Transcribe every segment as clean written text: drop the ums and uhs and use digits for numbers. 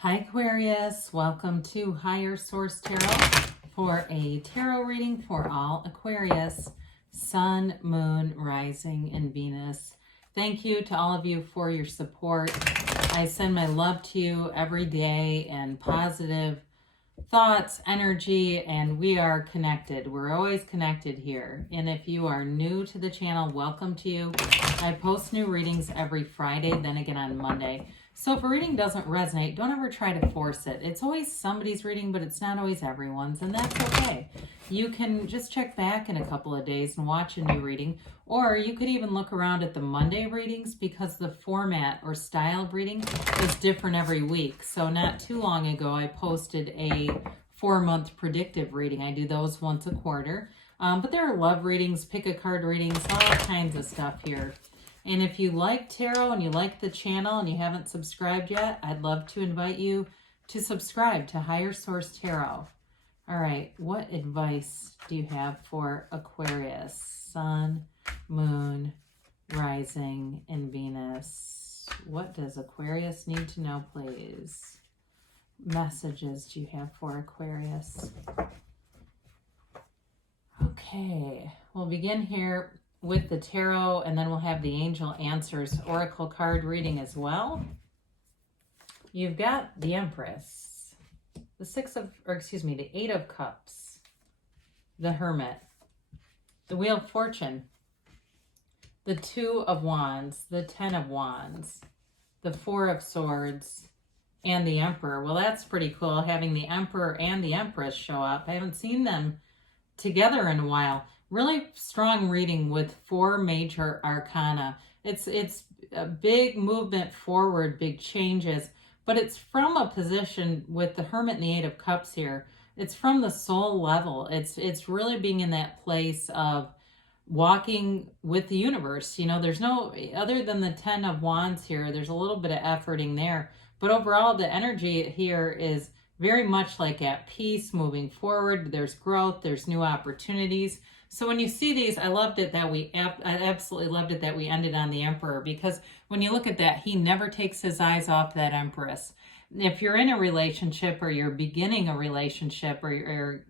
Hi Aquarius, welcome to Higher Source Tarot for a tarot reading for all Aquarius, Sun, Moon, Rising, and Venus. Thank you to all of you for your support. I send my love to you every day and positive thoughts, energy, and we are connected. We're always connected here. And if you are new to the channel, welcome to you. I post new readings every Friday, then again on Monday. So if a reading doesn't resonate, don't ever try to force it. It's always somebody's reading, but it's not always everyone's, and that's okay. You can just check back in a couple of days and watch a new reading, or you could even look around at the Monday readings because the format or style of reading is different every week. So not too long ago, I posted a 4-month predictive reading. I do those once a quarter, but there are love readings, pick a card readings, all kinds of stuff here. And if you like tarot and you like the channel and you haven't subscribed yet, I'd love to invite you to subscribe to Higher Source Tarot. All right, what advice do you have for Aquarius, Sun, Moon, Rising, and Venus? What does Aquarius need to know, please? Messages do you have for Aquarius? Okay, we'll begin here with the tarot, and then we'll have the Angel Answers Oracle card reading as well. You've got the Empress, the Eight of Cups, the Hermit, the Wheel of Fortune, the Two of Wands, the Ten of Wands, the Four of Swords, and the Emperor. Well, that's pretty cool, having the Emperor and the Empress show up. I haven't seen them together in a while. Really strong reading with 4 major arcana. It's a big movement forward, big changes, but it's from a position with the Hermit and the Eight of Cups here. It's from the soul level. It's really being in that place of walking with the universe. You know, there's no, other than the Ten of Wands here, there's a little bit of efforting there, but overall the energy here is very much like at peace, moving forward. There's growth, there's new opportunities. So when you see these, I absolutely loved it that we ended on the Emperor, because when you look at that, he never takes his eyes off that Empress. If you're in a relationship, or you're beginning a relationship, or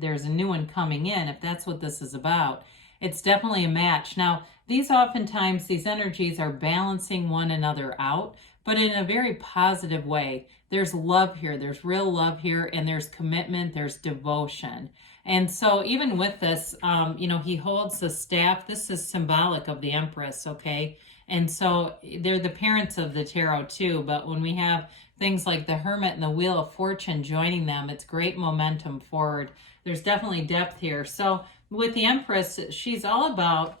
there's a new one coming in, if that's what this is about, it's definitely a match. Now, these energies are balancing one another out, but in a very positive way. There's love here, there's real love here, and there's commitment, there's devotion. And so even with this, he holds the staff. This is symbolic of the Empress, okay? And so they're the parents of the tarot too, but when we have things like the Hermit and the Wheel of Fortune joining them, it's great momentum forward. There's definitely depth here. So with the Empress, she's all about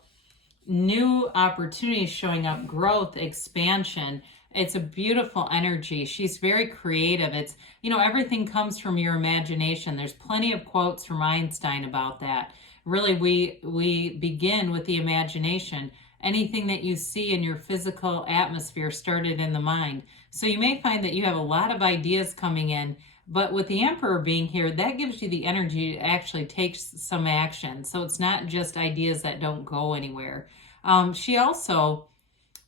new opportunities showing up, growth, expansion. It's a beautiful energy. She's very creative. It's, everything comes from your imagination. There's plenty of quotes from Einstein about that. Really, we begin with the imagination. Anything that you see in your physical atmosphere started in the mind. So you may find that you have a lot of ideas coming in, but with the Emperor being here, that gives you the energy to actually take some action. So it's not just ideas that don't go anywhere. She also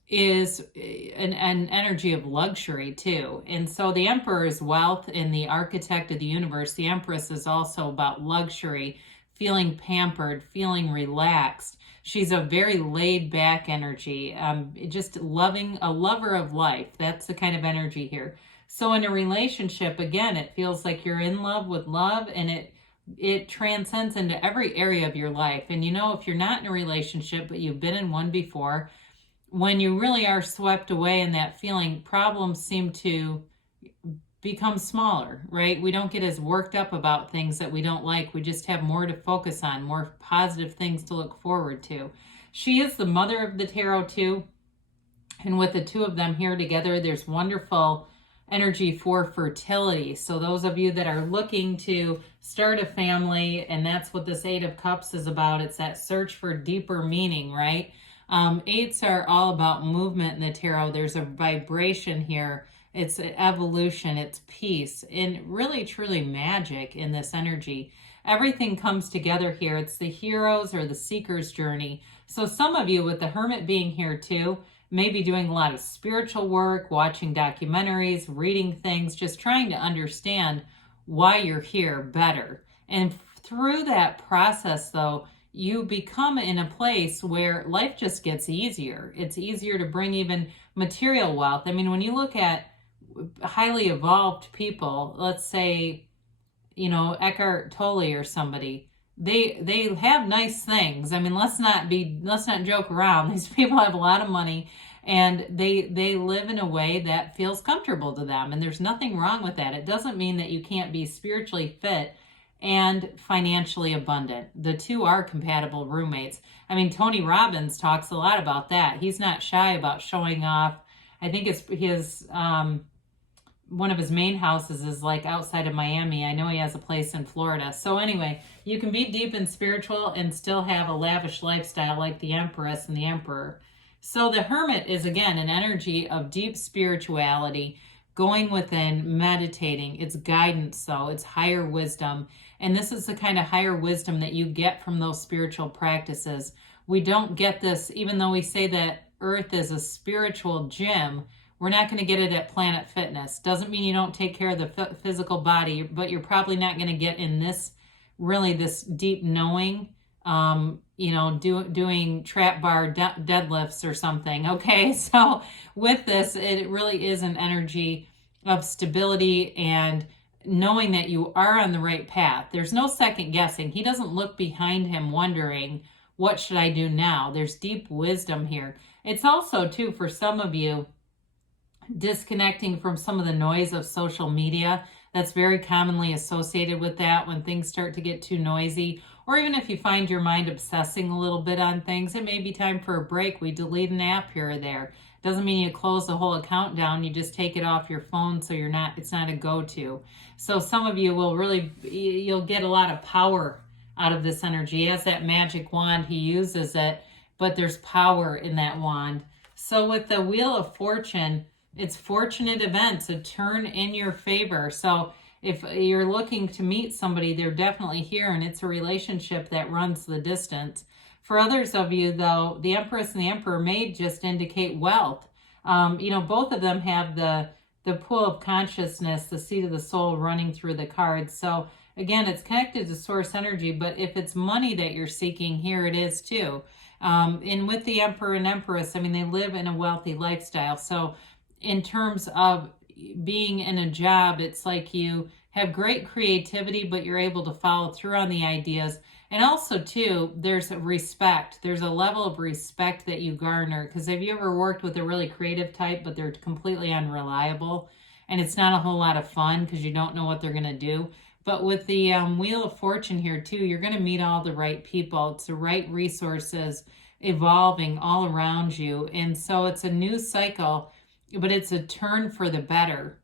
is an energy of luxury too. And so the Emperor is wealth, and the architect of the universe. The Empress is also about luxury, feeling pampered, feeling relaxed. She's a very laid back energy, just a lover of life. That's the kind of energy here. So in a relationship, again, it feels like you're in love with love, and it transcends into every area of your life. And if you're not in a relationship, but you've been in one before, when you really are swept away in that feeling, problems seem to become smaller, right? We don't get as worked up about things that we don't like. We just have more to focus on, more positive things to look forward to. She is the mother of the tarot too. And with the two of them here together, there's wonderful energy for fertility. So those of you that are looking to start a family, and that's what this Eight of Cups is about, it's that search for deeper meaning, right? Eights are all about movement in the tarot. There's a vibration here. It's evolution, it's peace, and really truly magic in this energy. Everything comes together here. It's the hero's or the seeker's journey. So some of you, with the Hermit being here too, maybe doing a lot of spiritual work, watching documentaries, reading things, just trying to understand why you're here better. And through that process, though, you become in a place where life just gets easier. It's easier to bring even material wealth. I mean, when you look at highly evolved people, let's say, you know, Eckhart Tolle or somebody, they have nice things. I mean, let's not joke around. These people have a lot of money, and they live in a way that feels comfortable to them, and there's nothing wrong with that. It doesn't mean that you can't be spiritually fit and financially abundant. The two are compatible roommates. I mean, Tony Robbins talks a lot about that. He's not shy about showing off. I think it's his one of his main houses is like outside of Miami. I know he has a place in Florida. So anyway, you can be deep and spiritual and still have a lavish lifestyle like the Empress and the Emperor. So the Hermit is, again, an energy of deep spirituality, going within, meditating. It's guidance, though. It's higher wisdom. And this is the kind of higher wisdom that you get from those spiritual practices. We don't get this, even though we say that Earth is a spiritual gym, we're not going to get it at Planet Fitness. Doesn't mean you don't take care of the physical body, but you're probably not going to get in this deep knowing, doing trap bar deadlifts or something. Okay. So with this, it really is an energy of stability and knowing that you are on the right path. There's no second guessing. He doesn't look behind him wondering, what should I do now? There's deep wisdom here. It's also, too, for some of you, disconnecting from some of the noise of social media. That's very commonly associated with that when things start to get too noisy, or even if you find your mind obsessing a little bit on things, it may be time for a break. We delete an app here or there. Doesn't mean you close the whole account down. You just take it off your phone so it's not a go-to. So some of you you'll get a lot of power out of this energy. He has that magic wand, he uses it, but there's power in that wand. So with the Wheel of Fortune, it's fortunate events, a turn in your favor. So if you're looking to meet somebody, they're definitely here, and it's a relationship that runs the distance. For others of you, though, the Empress and the Emperor may just indicate wealth. Both of them have the pool of consciousness, the seat of the soul running through the cards. So again, it's connected to source energy, but if it's money that you're seeking, here it is too. And with the Emperor and Empress, I mean, they live in a wealthy lifestyle. So in terms of being in a job, it's like you have great creativity, but you're able to follow through on the ideas. And also, too, there's a respect. There's a level of respect that you garner. Because have you ever worked with a really creative type, but they're completely unreliable? And it's not a whole lot of fun because you don't know what they're going to do. But with the Wheel of Fortune here, too, you're going to meet all the right people. It's the right resources evolving all around you. And so it's a new cycle, but it's a turn for the better.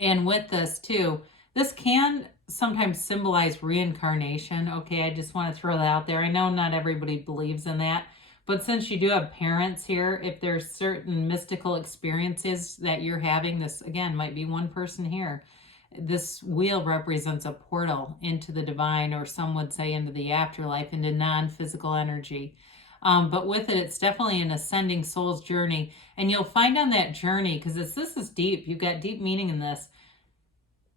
And with this too, this can sometimes symbolize reincarnation. Okay, I just want to throw that out there. I know not everybody believes in that, but since you do have parents here, if there's certain mystical experiences that you're having, this again might be one person here. This wheel represents a portal into the divine, or some would say into the afterlife, into non-physical energy. But with it, it's definitely an ascending soul's journey. And you'll find on that journey, because this is deep, you've got deep meaning in this,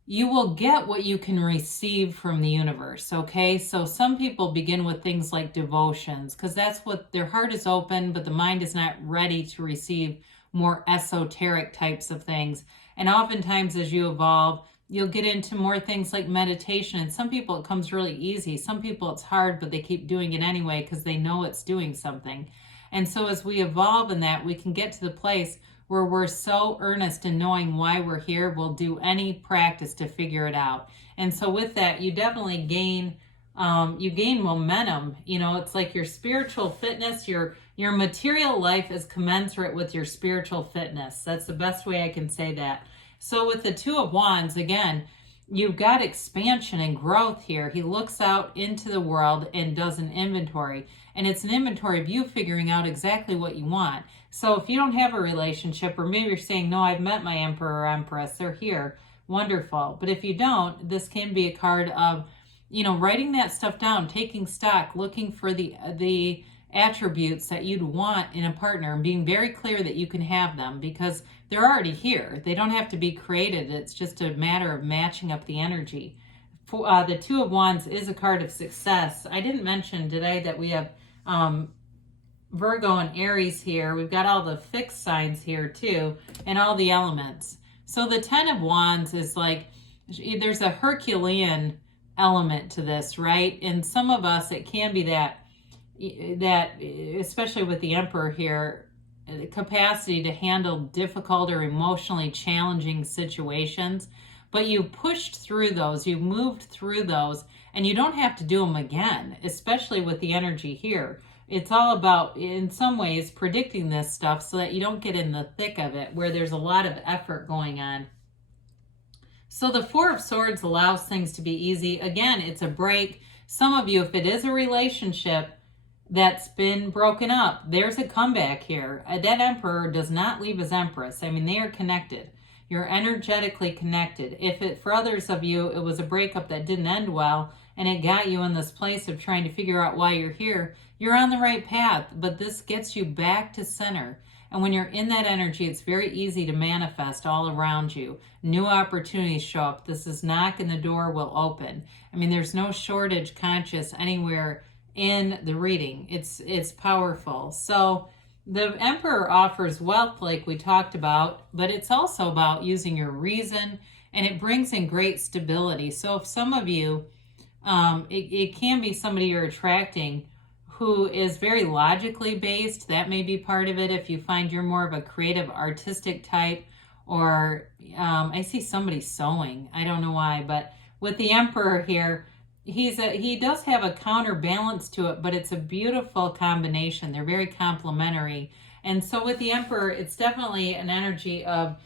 you will get what you can receive from the universe, okay? So some people begin with things like devotions, because that's what their heart is open, but the mind is not ready to receive more esoteric types of things. And oftentimes as you evolve, you'll get into more things like meditation. And some people, it comes really easy. Some people, it's hard, but they keep doing it anyway because they know it's doing something. And so as we evolve in that, we can get to the place where we're so earnest in knowing why we're here, we'll do any practice to figure it out. And so with that, you definitely gain momentum. It's like your spiritual fitness, your material life is commensurate with your spiritual fitness. That's the best way I can say that. So with the Two of Wands, again, you've got expansion and growth here. He looks out into the world and does an inventory. And it's an inventory of you figuring out exactly what you want. So if you don't have a relationship, or maybe you're saying, no, I've met my Emperor or Empress, they're here, wonderful. But if you don't, this can be a card of, writing that stuff down, taking stock, looking for the attributes that you'd want in a partner and being very clear that you can have them because they're already here. They don't have to be created. It's just a matter of matching up the energy. The Two of Wands is a card of success. I didn't mention, did I, that we have Virgo and Aries here. We've got all the fixed signs here too, and all the elements. So the Ten of Wands is like, there's a Herculean element to this, right? And some of us, it can be that especially with the Emperor here, the capacity to handle difficult or emotionally challenging situations. But you pushed through those, you moved through those, and you don't have to do them again, especially with the energy here. It's all about, in some ways, predicting this stuff so that you don't get in the thick of it where there's a lot of effort going on. So the Four of Swords allows things to be easy. Again, it's a break. Some of you, if it is a relationship that's been broken up, there's a comeback here. That Emperor does not leave his Empress. I mean, they are connected. You're energetically connected. If it, for others of you, it was a breakup that didn't end well and it got you in this place of trying to figure out why you're here, you're on the right path, but this gets you back to center. And when you're in that energy, it's very easy to manifest all around you. New opportunities show up. This is knock and the door will open. I mean, there's no shortage conscious anywhere in the reading. It's powerful. So the Emperor offers wealth like we talked about, but it's also about using your reason, and it brings in great stability. So if some of you, it can be somebody you're attracting who is very logically based. That may be part of it if you find you're more of a creative, artistic type, or I see somebody sewing. I don't know why, but with the Emperor here, he does have a counterbalance to it, but it's a beautiful combination. They're very complementary. And so with the Emperor, it's definitely an energy of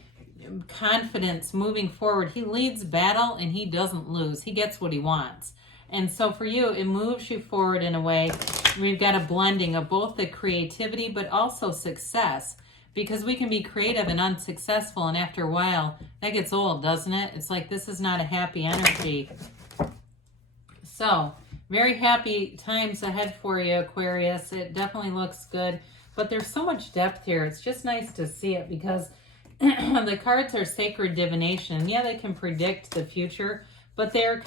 confidence moving forward. He leads battle and he doesn't lose. He gets what he wants. And so for you, it moves you forward in a way. We've got a blending of both the creativity, but also success, because we can be creative and unsuccessful. And after a while, that gets old, doesn't it? It's like, this is not a happy energy. So very happy times ahead for you, Aquarius. It definitely looks good, but there's so much depth here. It's just nice to see it because the cards are sacred divination. Yeah, they can predict the future, but we're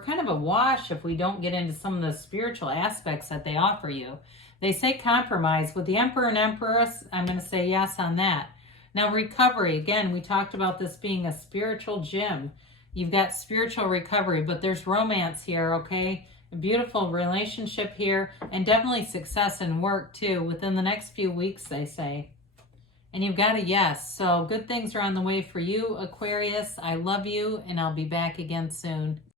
kind of a wash if we don't get into some of the spiritual aspects that they offer you. They say compromise. With the Emperor and Empress, I'm going to say yes on that. Now, recovery. Again, we talked about this being a spiritual gym. You've got spiritual recovery, but there's romance here, okay? A beautiful relationship here, and definitely success in work, too, within the next few weeks, they say. And you've got a yes. So good things are on the way for you, Aquarius. I love you, and I'll be back again soon.